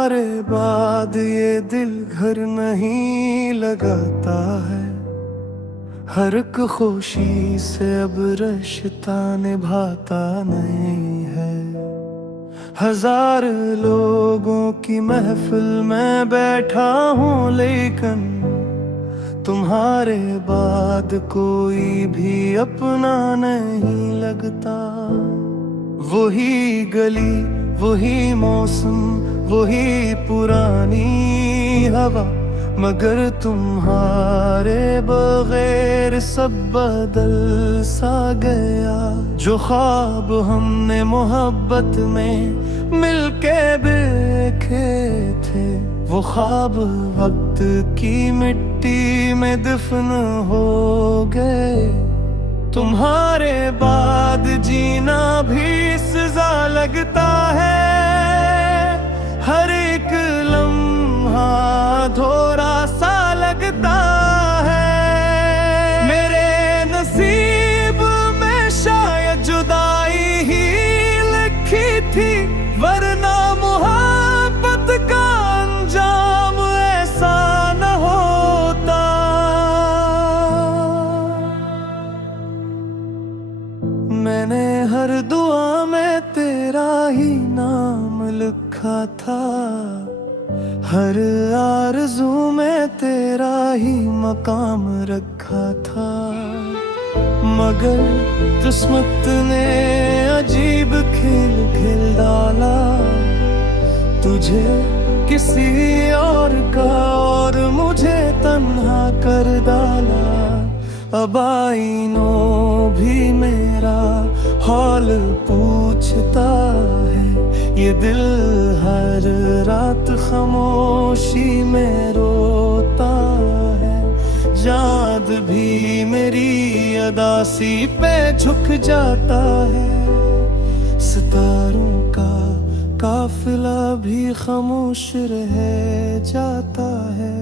तुम्हारे बाद ये दिल घर नहीं लगाता है। हर एक खुशी से अब रिश्ता निभाता नहीं है। हजार लोगों की महफिल में बैठा हूँ, लेकिन तुम्हारे बाद कोई भी अपना नहीं लगता। वही गली, वही मौसम, वही पुरानी हवा, मगर तुम्हारे बगैर सब बदल सा गया। जो ख्वाब हमने मोहब्बत में मिलके देखे थे, वो ख्वाब वक्त की मिट्टी में दफन हो गए। तुम्हारे बाद जीना भी सजा लगता है। हर एक लम्हा थोड़ा सा लगता है। मेरे नसीब में शायद जुदाई ही लिखी थी, वरना मोहब्बत का अंजाम ऐसा न होता। मैंने हर दुआ में तेरा ही नाम लिखा था। हर आरज़ू में तेरा ही मकाम रखा था। मगर किस्मत ने अजीब खेल खेल डाला, तुझे किसी और का और मुझे तन्हा कर डाला। अब आईनो भी मेरा हाल पूछता है। ये दिल हर रात खामोशी में रोता है। चाँद भी मेरी अदासी पे झुक जाता है। सितारों का काफिला भी खामोश रह जाता है।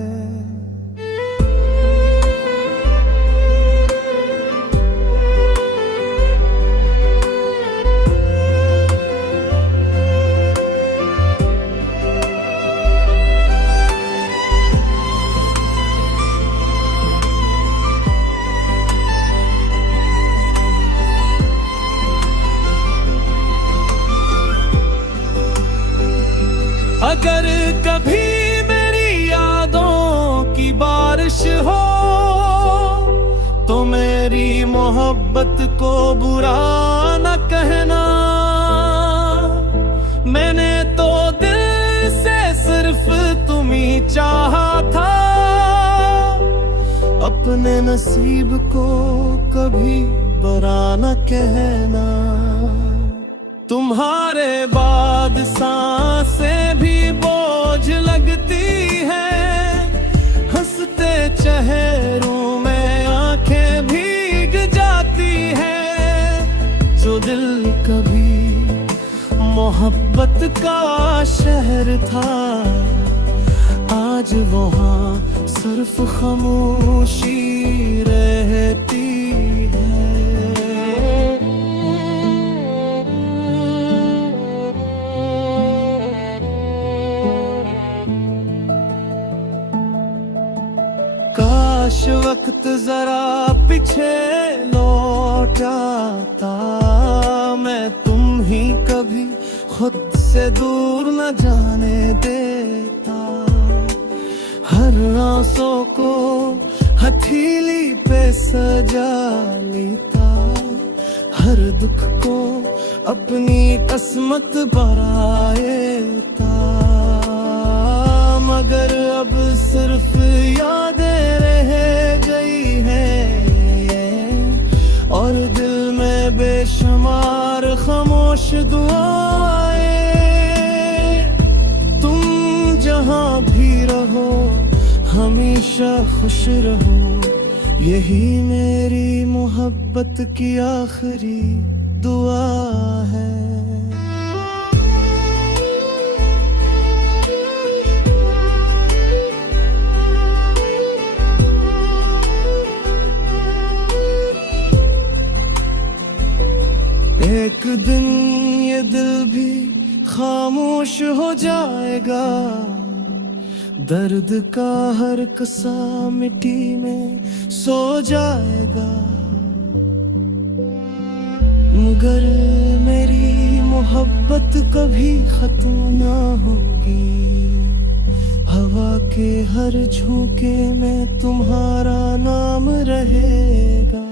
अगर कभी मेरी यादों की बारिश हो, तो मेरी मोहब्बत को बुरा न कहना। मैंने तो दिल से सिर्फ तुम ही चाहा था। अपने नसीब को कभी बुरा न कहना। तुम्हारे बाद सांसें भी बोझ लगती है। हंसते चेहरों में आंखें भीग जाती है। जो दिल कभी मोहब्बत का शहर था, आज वहाँ सिर्फ खामोशी रहती है। काश वक्त जरा पीछे लौट आता। मैं तुम ही कभी खुद से दूर न जाने देता। हर आंसू को हथेली पे सजा लेता। हर दुख को अपनी किस्मत बनाएता। मगर अब सिर्फ यादें रह गई हैं, और दिल में बेशुमार खामोश दुआएं। तुम जहाँ भी रहो हमेशा खुश रहो, यही मेरी मोहब्बत की आखिरी दुआ है। एक दिन ये दिल भी खामोश हो जाएगा, दर्द का हर कसा मिट्टी में सो जाएगा। मगर मेरी मोहब्बत कभी खत्म ना होगी, हवा के हर झोंके में तुम्हारा नाम रहेगा।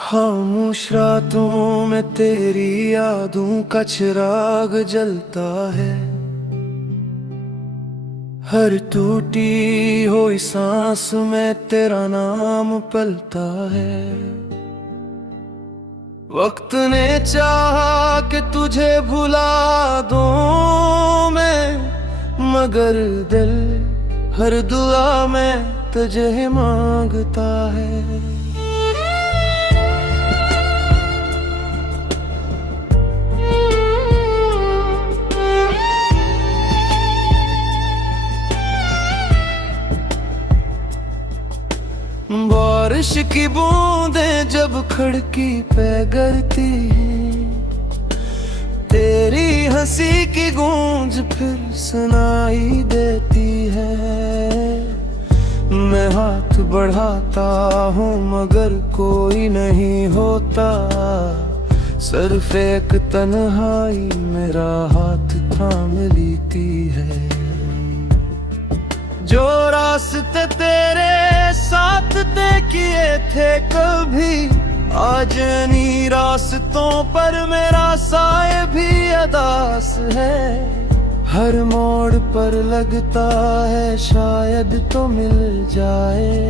खामोश रातों में तेरी यादों का चिराग जलता है, हर टूटी हुई सांस में तेरा नाम पलता है। वक्त ने चाहा कि तुझे भुला दूं मैं, मगर दिल हर दुआ में तुझे मांगता है। बारिश की बूंदें जब खिड़की पे गिरती हैं, तेरी हंसी की गूंज फिर सुनाई देती है। मैं हाथ बढ़ाता हूँ मगर कोई नहीं होता, सिर्फ एक तन्हाई मेरा हाथ थाम लेती है। जो रास्ते तेरे साथ तय किए थे कभी, आज नहीं रास्तों पर मेरा साए भी अदास है। हर मोड़ पर लगता है शायद तो मिल जाए,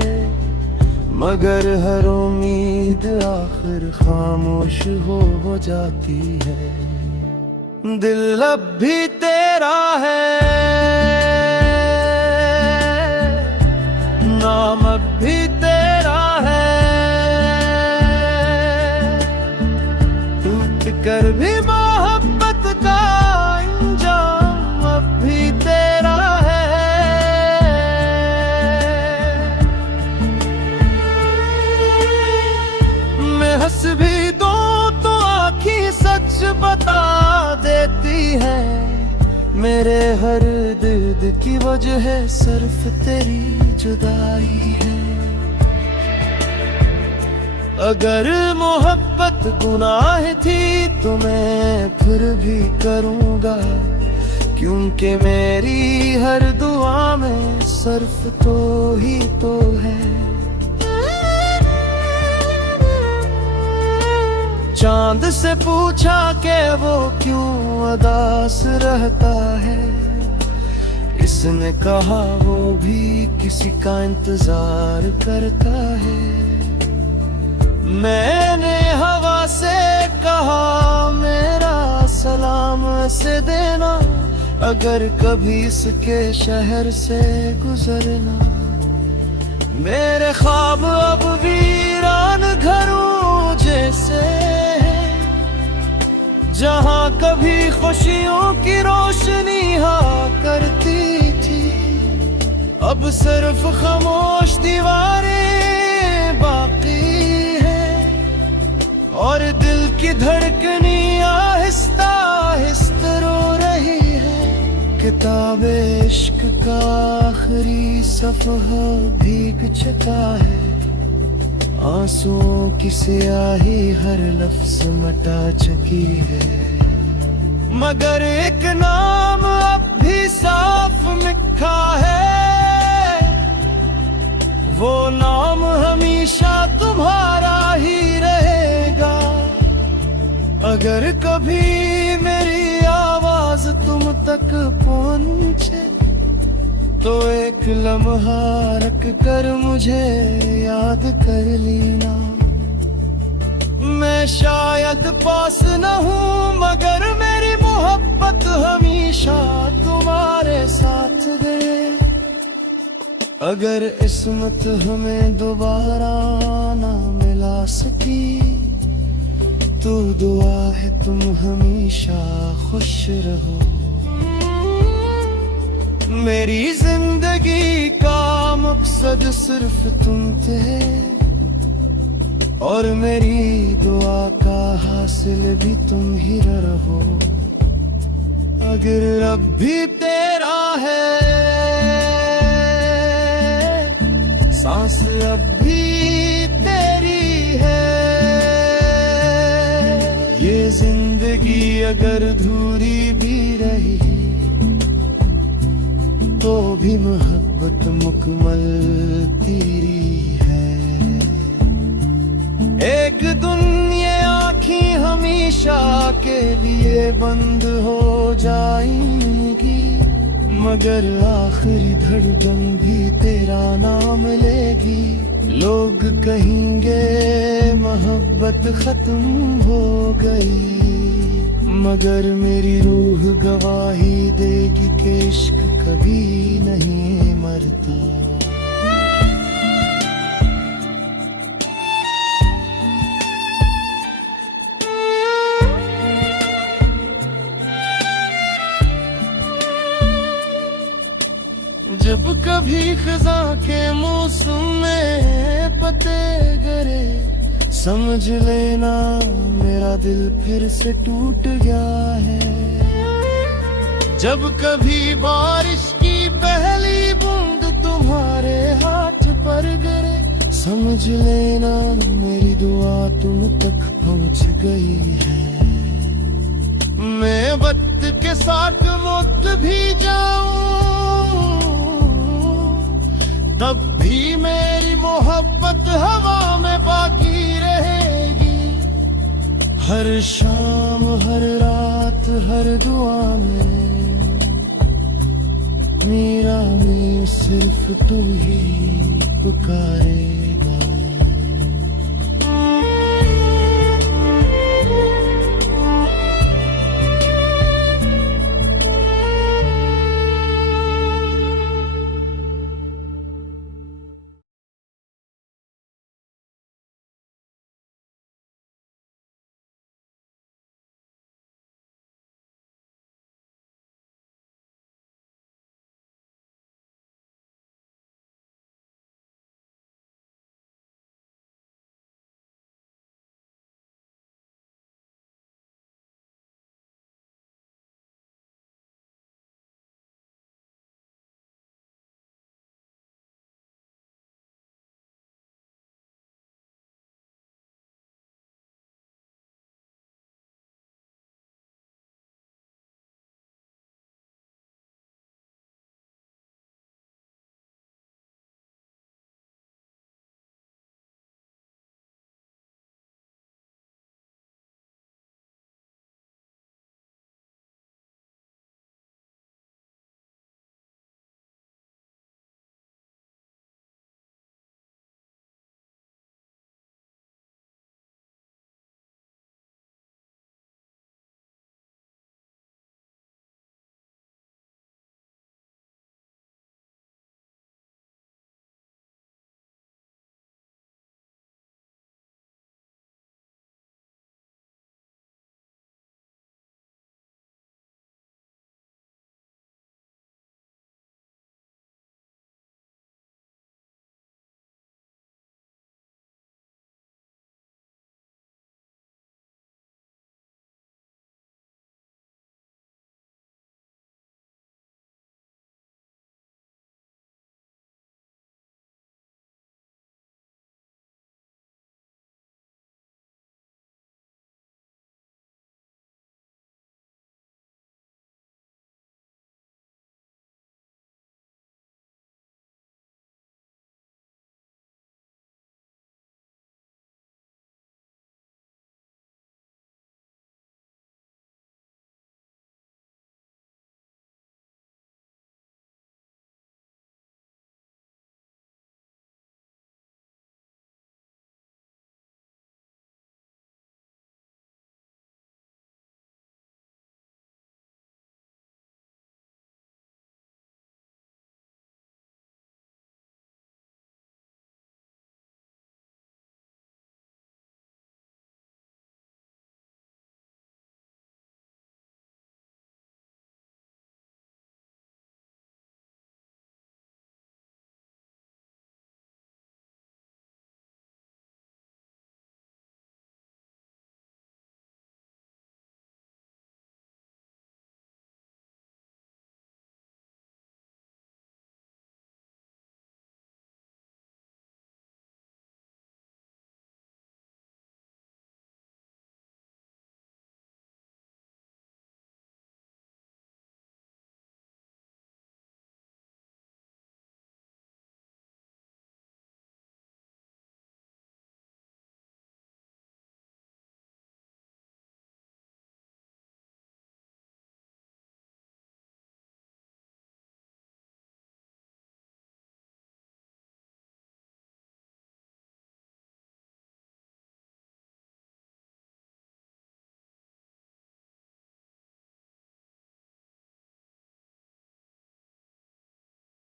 मगर हर उम्मीद आखिर खामोश हो जाती है। दिल अब भी तेरा है, नाम अब भी तेरा है, टूट कर भी मोहब्बत का अंजाम अब भी तेरा है। मैं हंस भी दूं तो आँखें सच बता देती है, मेरे हर दर्द की वजह सिर्फ तेरी जुदाई है। अगर मोहब्बत गुनाह थी तो मैं फिर भी करूँगा, क्योंकि मेरी हर दुआ में सिर्फ तो ही तो है। चांद से पूछा कि वो क्यों उदास रहता है, इसने कहा वो भी किसी का इंतजार करता है। मैंने हवा से कहा मेरा सलाम से देना, अगर कभी इसके शहर से गुजरना। मेरे ख्वाब अब वीरान घरों जैसे हैं, जहाँ कभी खुशियों की रोशनी हा करती थी, अब सिर्फ खामोश दीवारें बाकी हैं, और दिल की धड़कनी आहिस्ता आहिस्ता रो रही है। किताब इश्क का आखिरी सफ़हा भीग चुका है, आंसुओं की स्याही हर लफ्ज़ मिटा चुकी है, मगर एक नाम अब भी साफ लिखा है। वो नाम हमेशा तुम्हारा ही रहेगा। अगर कभी मेरी आवाज तुम तक पहुंचे तो एक लम्हा रख कर मुझे याद कर लेना। मैं शायद पास न हूँ मगर मेरी मोहब्बत हमेशा तुम्हारे साथ गए। अगर किस्मत हमें दोबारा बुला सकी। तू दुआ है तुम हमेशा खुश रहो। मेरी जिंदगी का मकसद सिर्फ तुम थे, और मेरी दुआ का हासिल भी तुम ही रहो। अगर रब भी तेरा है, सांस अब भी तेरी है। ये जिंदगी अगर धूरी भी रही, तो भी मोहब्बत मुकम्मल तेरी है। एक दुनिया आँखें हमेशा के लिए बंद हो जाएंगी, मगर आखिरी धड़कन भी तेरा नाम लेगी। लोग कहेंगे मोहब्बत खत्म हो गई, मगर मेरी रूह गवाही देगी कि इश्क कभी नहीं मरता। जब कभी खजा के मौसम में पते गिरे, समझ लेना मेरा दिल फिर से टूट गया है। जब कभी बारिश की पहली बूंद तुम्हारे हाथ पर गिरे, समझ लेना मेरी दुआ तुम तक पहुंच गई है। मैं वक्त के साथ वक्त भी जाऊं, तब भी मेरी मोहब्बत हवा में बाकी रहेगी। हर शाम हर रात हर दुआ में मेरा में सिर्फ तू ही पुकारेगा।